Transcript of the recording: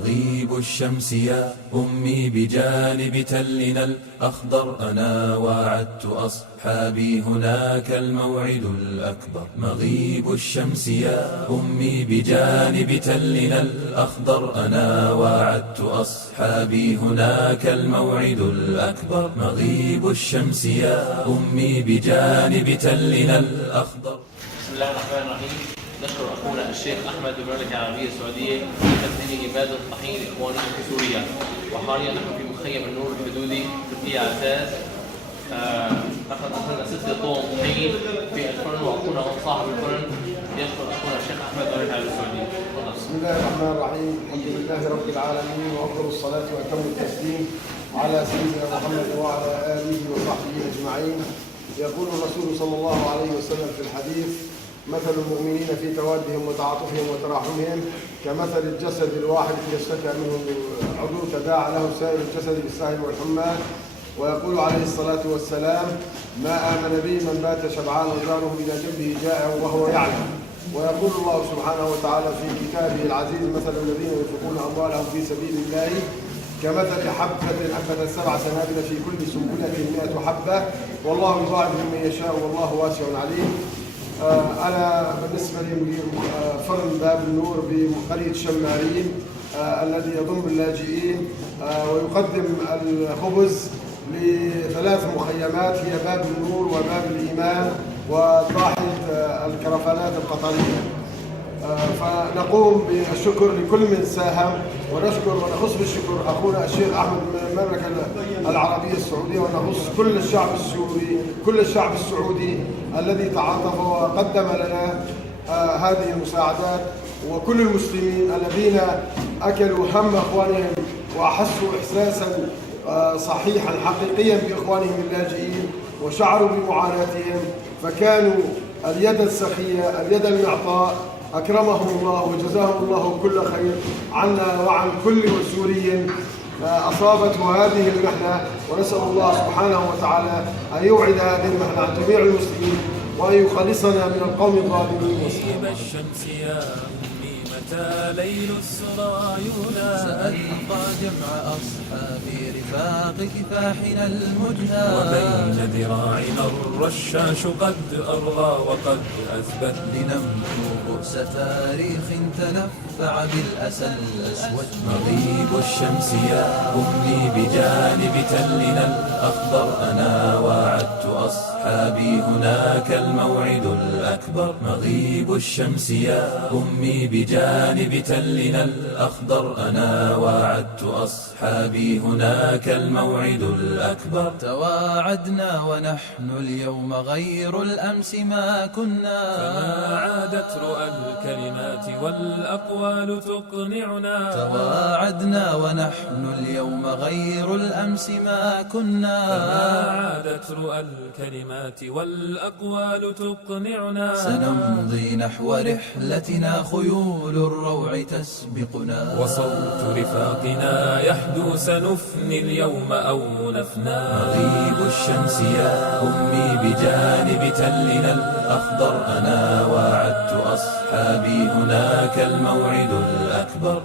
مغيب الشمس يا أمي بجانب تلنا الأخضر، أنا وعدت أصحابي هناك الموعد الأكبر. مغيب الشمس يا أمي بجانب تلنا الأخضر، أنا وعدت أصحابي هناك الموعد الأكبر. مغيب الشمس يا أمي بجانب تلنا الأخضر. بسم الله الرحمن الرحيم. نشكر أخونا الشيخ أحمد بالمملكة العربية السعودية في تقديم إبادة طحين إخواننا في سوريا. وحاليا نحن في مخيم النور الحدودي في عزاز. لقد أخذنا 6 طن طحين في الفرن، وأخونا صاحب الفرن يشكر أخونا الشيخ أحمد بالمملكة العربية السعودية. بسم الله الرحمن الرحيم. الحمد لله رب العالمين، وأفضل الصلاة وأتم التسليم على سيدنا محمد وعلى آله وصحبه أجمعين. يقول الرسول صلى الله عليه وسلم في الحديث: مثل المؤمنين في توادهم وتعاطفهم وتراحمهم كمثل الجسد الواحد إذا اشتكى منه عضو تداعى له سائر الجسد بالسهر والحمى. ويقول عليه الصلاة والسلام: ما آمن بي من بات شبعان وجاره إلى جنبه جائع وهو يعلم. ويقول الله سبحانه وتعالى في كتابه العزيز: مثل الذين ينفقون أموالهم في سبيل الله كمثل حبة أنبتت 7 سنابل في كل سنبلة 100 حبة والله يضاعف لمن يشاء والله واسع عليم. أنا بالنسبة لي مدير فرن باب النور بقرية شمارين الذي يضم اللاجئين، ويقدم الخبز ل3 مخيمات هي باب النور وباب الإيمان وضاحية الكرفانات القطرية. فنقوم بالشكر لكل من ساهم، ونشكر ونخص بالشكر أخونا الشيخ أحمد من المملكة العربية السعودية، ونخص كل الشعب السوري كل الشعب السعودي الذي تعاطف وقدم لنا هذه المساعدات، وكل المسلمين الذين أكلوا هم أخوانهم وأحسوا إحساسا صحيحا حقيقيا بإخوانهم اللاجئين وشعروا بمعاناتهم، فكانوا اليد السخية اليد المعطاء. أكرمهم الله وجزاهم الله كل خير عنا وعن كل سوري أصابته هذه المحنة، ونسأل الله سبحانه وتعالى أن يوعد هذه المحنة عن جميع المسلمين وأن يخلصنا من القوم الظالمين. الشمس يا أمي متى ليل السرى يولى، سألقى جمع أصحابي رفاق كفاحنا المجهى، وبين ذراعنا الرشاش قد أرغى وقد أثبت، لنمحو بؤس تاريخ تنفع بالأسى الأسود. مغيب الشمس يا أمي بجانب تلنا الأخضر، أنا وعدت أصحابي هناك الموعد الأكبر. مغيب الشمس يا أمي بجانب تلنا الأخضر، أنا وعدت أصحابي هناك الموعد الأكبر. تواعدنا ونحن اليوم غير الأمس ما كنا، فما عادت رؤى الكلمات والأقوال تقنعنا. تواعدنا ونحن اليوم غير الأمس ما كنا، فما عادت رؤى الكلمات والأقوال تقنعنا. سنمضي نحو رحلتنا خيول الروع تسبقنا، وصوت رفاقنا يحدو سنفني اليوم أو نفنى. مغيب الشمس يا أمي بجانب تلنا الأخضر، أنا وعدت أصحابي هناك الموعد الأكبر.